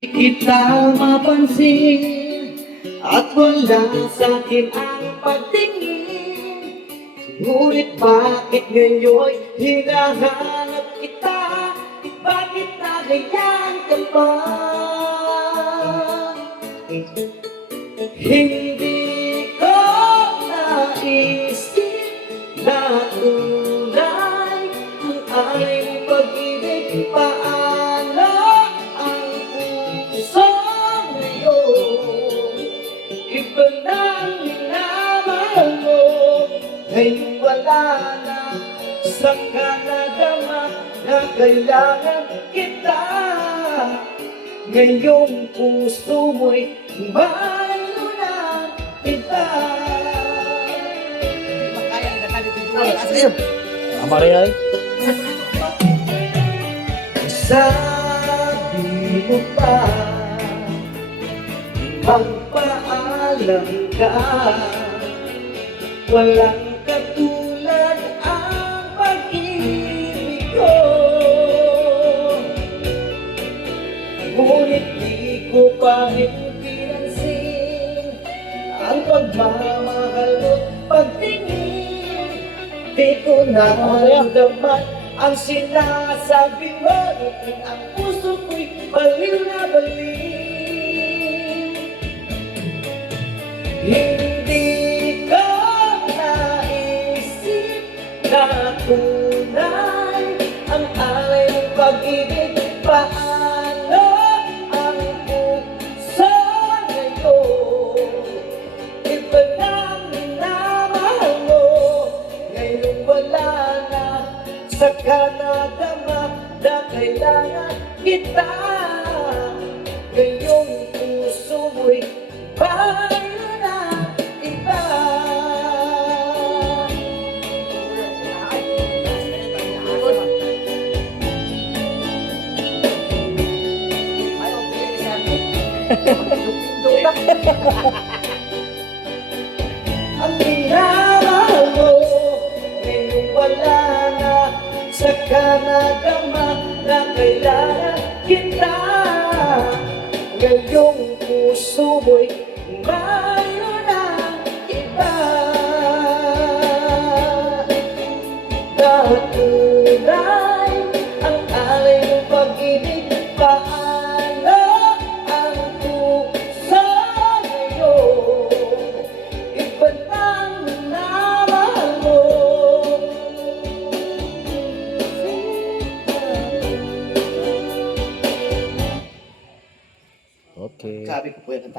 Kita mapansin at wala sa'kin ang pagtingin. Ngunit bakit ngayon'y hinahanap kita? Bakit nagayan ka pa? Hindi ko naisip na tunay ang aking pag-ibig. Paano ang puso ngayon? Iba nang minamahal mo. Ngayon wala na, saka nadama na kailangan kita. Ngayong puso mo'y mahalo na kita. Maria, Sabi mo pa, magpaalam ka. Walang katulad ang pag-ibig ko. Ngunit di ko pa rin pinansin ang pagmamahal mo't pagtingin. Di ko naramdaman ang sinasabi mo. Ang puso ko'y baliw na baliw. Hindi ko naisip na tunay ang alay ng pag-ibig. Paano ang puso ngayon? Iba nang minamahal mo. Ngayon wala na, saka nadama na kailangan kita. Ngayong puso mo'y bayo na iba. Ang minamahal mo, ngayon wala na, saka nadama na kailangan kita. Ngayong puso mo'y mayroon na iba. Natunay ang alay ng pag-ibig. Paano ang puso ngayon? Iba nang minamahal mo. okay. Sabi ko po yan,